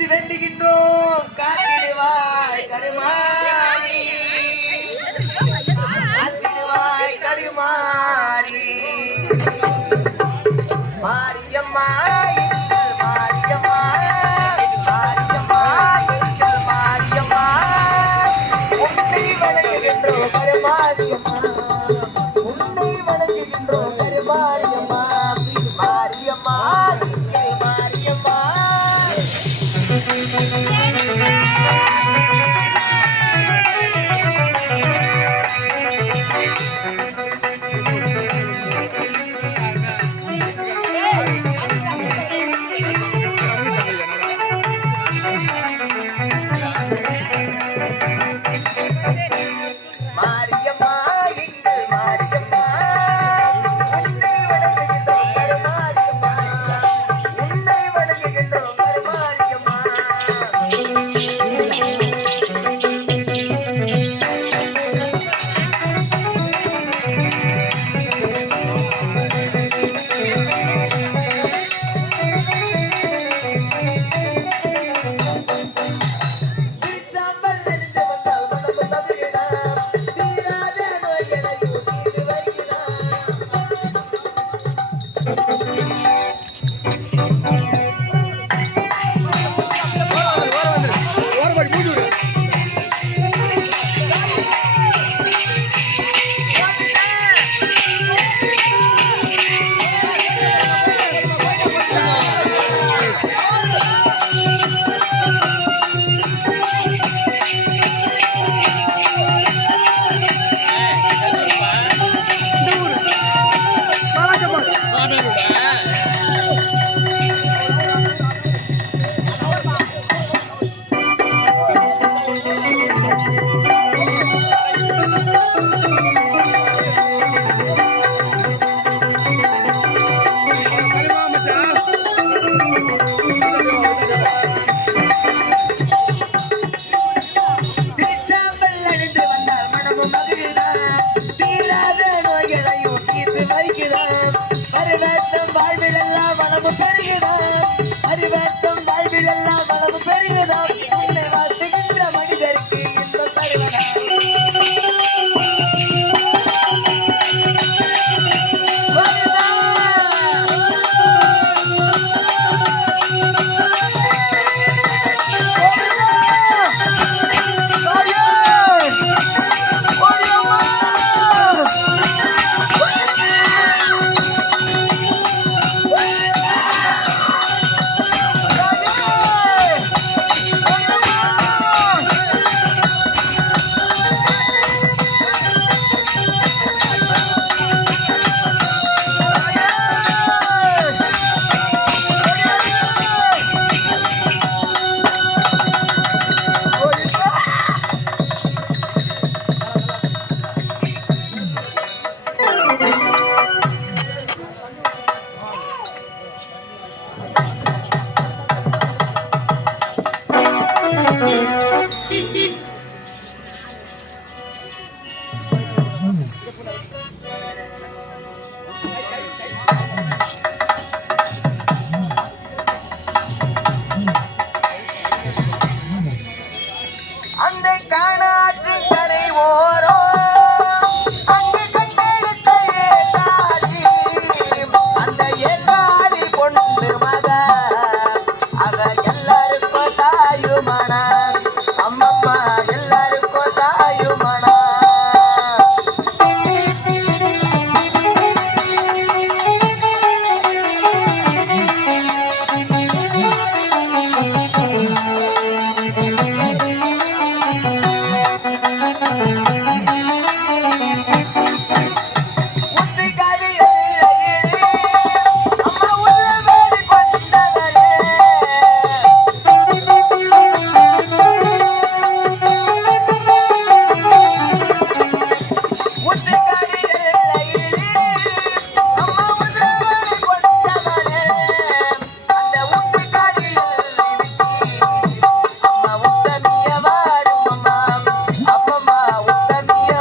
வேண்டுகின்றோம் காத்திடுவாய் கருமாரி காத்திடுவாய் கருமாரி மாரியம்மா மாரியம்மா மாரியம்மா மாரியம்மா உன்னை வணங்குகின்றோம் கருமாரியம்மா உன்னை வணங்குகின்றோம் கருமாரியம்மா மாரியம்மா மாரியம்மா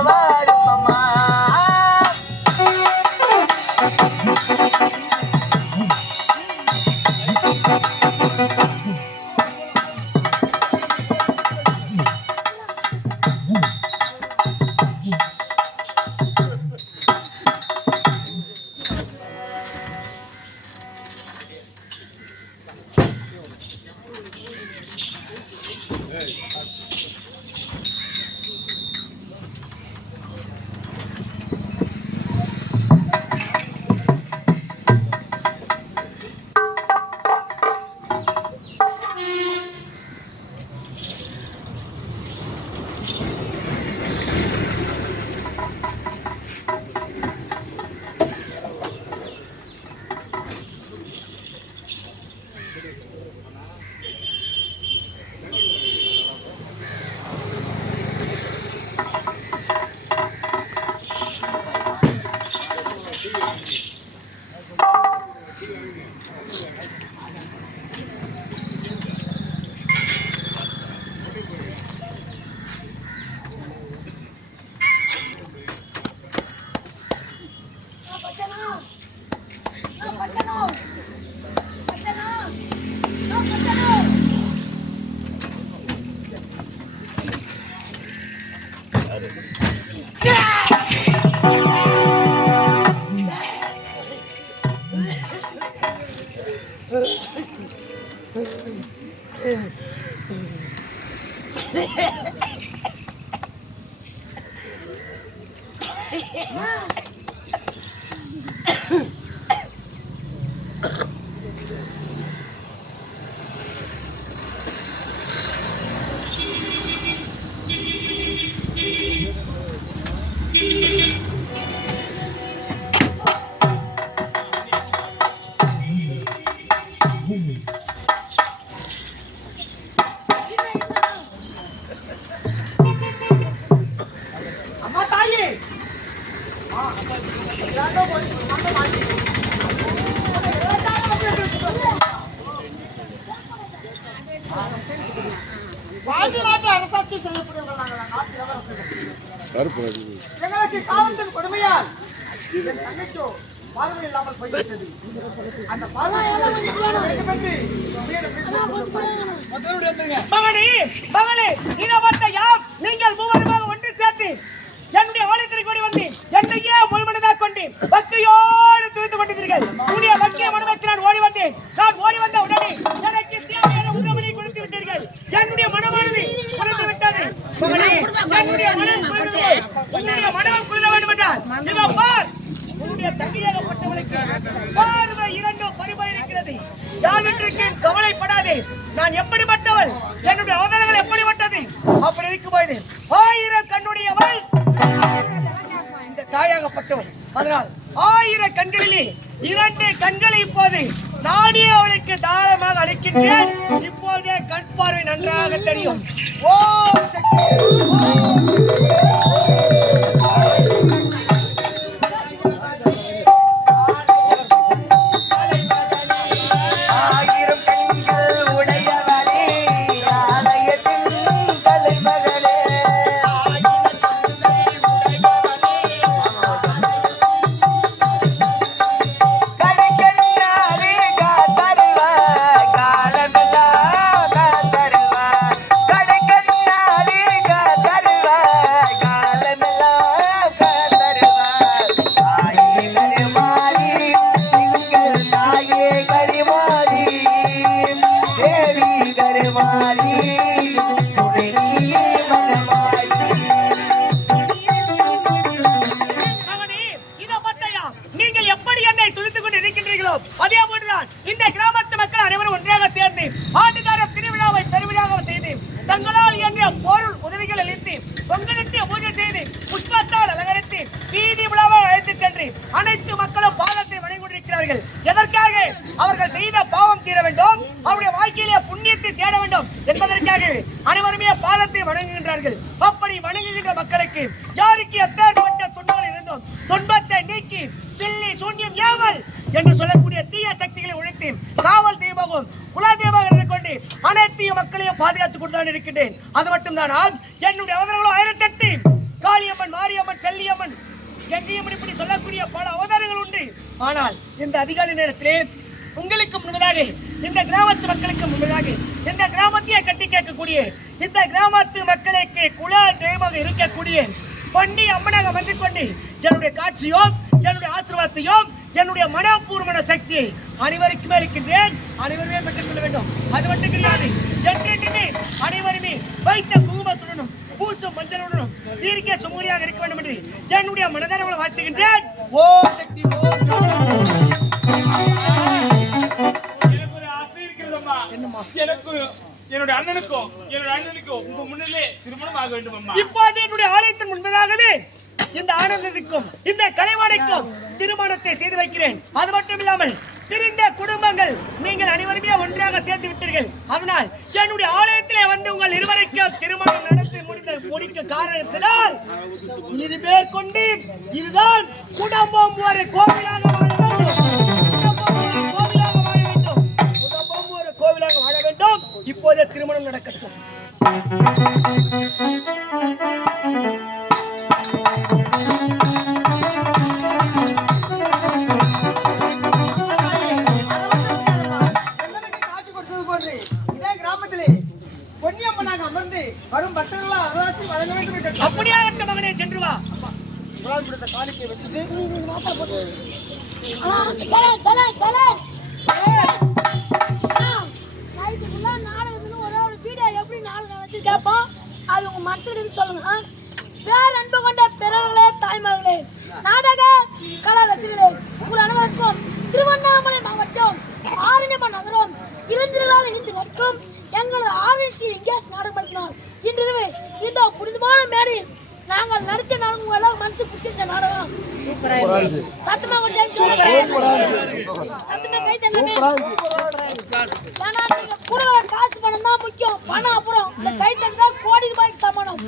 Bye. அம்மா தாயே வாழ்நாட்டு அரசாட்சி செய்யக்கூடியவர்கள் நாங்கள் நாட்டு இளவரசர்கள். எங்களுக்கு காலத்தின் கொடுமையால் என் தங்கைக்கோ பார்வை இல்லாமல் போய்விட்டது. அந்த மகனே மகளே இனவட்ட யாம் நீங்கள் மூவருமாக ஒன்று சேர்த்து என்னுடைய ஆலயத்திற்கு ஓடி வந்து என்னையே முழுமனதாக கொண்டு பக்தியோடு துணித்துக் கொண்டிருந்தீர்கள். உடைய பக்திய மனமேற்று நான் ஓடி வந்தேன். நான் ஓடி வந்த உடனே எனக்கு தேவையான உணவனை கொடுத்து விட்டீர்கள். என்னுடைய மனமானது குறைந்து விட்டது. மகனே என்னுடைய மனம் குறைந்து உன்னுடைய மனம் குறைய வேண்டும் என்றால் இதோ பார் உன்னுடைய தங்கியாகப்பட்டவளுக்கு பார்வை இரண்டும் பரிமாறியிருக்கிறது. யாருக்கு கவலைப்படாதே. நான் எப்படிப்பட்டவள், என்னுடைய அவதாரங்கள் எப்படிப்பட்டது, அப்படி இருக்கும்போது 1000 கண்ணுடையவள் இந்த தாயாகப்பட்டவள். அதனால் 1000 கண்களிலே 2 கண்களை இப்போது நானே அவளுக்கு தாராளமாக அளிக்கின்றேன். இப்போதே கண் பார்வை நன்றாக தெரியும். ஓம் சக்தி ஓம் அதே போன்றுதான் இந்த கிராமத்து மக்கள் அனைவரும் ஒன்றாக சேர்ந்து ஆண்டுகார திருவிழாவை பெருவிழாக செய்து தங்களால் என்ற பொருள் உதவிகள் அளித்து பொங்கலிட்டு பூஜை செய்து புஷ்பத்தால் அலங்கரித்து வீதி விழாவை அழைத்து சென்று அனைத்து மக்களும் பாதத்தை வணங்கி கொண்டிருக்கிறார்கள். எதற்காக? அவர்கள் செய்த பாவம் தீர வேண்டும், அவருடைய வாழ்க்கையிலே புண்ணியத்தை தேட வேண்டும் என்பதற்காக அனைவருமே பாதத்தை வணங்குகின்றார்கள். அப்படி வணங்குகின்ற மக்களுக்கு யாருக்கு எப்பேற்பட்ட துன்பங்கள் இருந்தும் துன்பத்தை நீக்கி பில்லி சூன்யம் ஏவல் என்று சொல்லக்கூடிய தீய சக்திகளை ஒழித்து காவல் தெய்வமும் குல தெய்வமாக இருந்து கொண்டு அனைத்து மக்களையும் பாதுகாத்துக் கொண்டுதான் இருக்கின்றேன். அது மட்டும்தான் என்னுடைய அவதாரங்களும் 1008 காளியம்மன், மாரியம்மன், செல்லியம்மன் என்றும் இப்படி சொல்லக்கூடிய பல அவதாரங்கள் உண்டு. ஆனால் இந்த அதிகாலை நேரத்திலே உங்களுக்கு முன்பதாக இந்த கிராமத்து மக்களுக்கு முன்பதாக இந்த கிராமத்தையே கட்டி கேட்கக்கூடிய இந்த கிராமத்து மக்களுக்கு குல தெய்வமாக இருக்கக்கூடிய பொன்னி அம்மனாக வந்து கொண்டு என்னுடைய காட்சியும் என்னுடைய ஆசீர்வாதத்தையும் என்னுடைய மனப்பூர்வமான சக்தியை அனைவருக்குமே அளிக்கின்றேன். அனைவருமே பெற்றுக் கொள்ள வேண்டும். அது மட்டும் கிடையாது, என்றென்றுமே அனைவருமே வைத்த குங்குமத்துடனும் பூசும் மஞ்சளுடனும் தீர்க்க சுமூலியாக இருக்க வேண்டும் என்று என்னுடைய மனதார வாழ்த்துகின்றேன். ஓம் சக்தி ஓம் என்னம்மா எனக்கு என்னுடைய அண்ணனுக்கும் உங்க முன்னிலே திருமணம் ஆக வேண்டும் அம்மா. இப்போது என்னுடைய ஆலயத்தின் முன்பதாகவே இந்த ஆனந்தத்துக்கும் இந்த கலைவாணிக்கும் திருமணத்தை செய்து வைக்கிறேன். அது மட்டும் இல்லாமல் பிரிந்த குடும்பங்கள் நீங்கள் அனைவருமே ஒன்றாக சேர்த்து விட்டீர்கள். அதனால் என்னுடைய ஆலயத்திலே வந்து உங்கள் இருவருக்கும் திருமணம் நடத்தி முடிக்க காரணத்தினால் 2 பேர் கொண்டு இதுதான் குடும்பம் ஒரு கோவிலாக வாழ வேண்டும். குடும்பம் ஒரு கோவிலாக வாழ வேண்டும். இப்போதே திருமணம் நடக்கட்டும். அப்படியாகட்டும் மகனே, சென்று வா. காணிக்கை வச்சுட்டு அது உங்க மனசுக்கு சொல்லுங்க. பேர் அன்பு கொண்ட பிறர்களே தாய்மார்களே, நாடகம் சூப்பரா இருக்கு. சத்தமா ஒரு டைம் சொல்லுங்க. சத்தமா கை தட்டமே. ஏன்னா நீங்க குடுற காசு பணம் தான் முக்கியம். பணம் அப்புறம். இந்த கை தட்டா கோடி ரூபாய்க்கு சமானம்.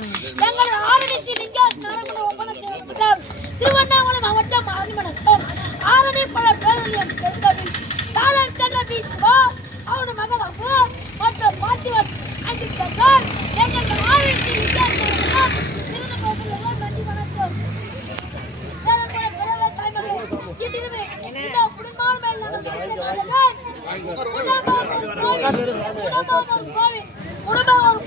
எங்கள் ஆரணிச்சி லிங்க நாடகம் ஒப்பந்தம் செய்யப்பட்டார். திருவண்ணாமலை மாவட்டம் ஆரணிமணக்கம் ஆரணி பல பேரணியம் தெரிந்தவில் தாளம் சென்ற வீசுவா அவனு மகள் அம்மா மற்றும் பாத்திவன் அங்கு சென்றார். எங்கள் ஆரணிச்சி லிங்க நாடகம் சிறந்த கோவிலெல்லாம் நன்றி வணக்கம். குடும்பம்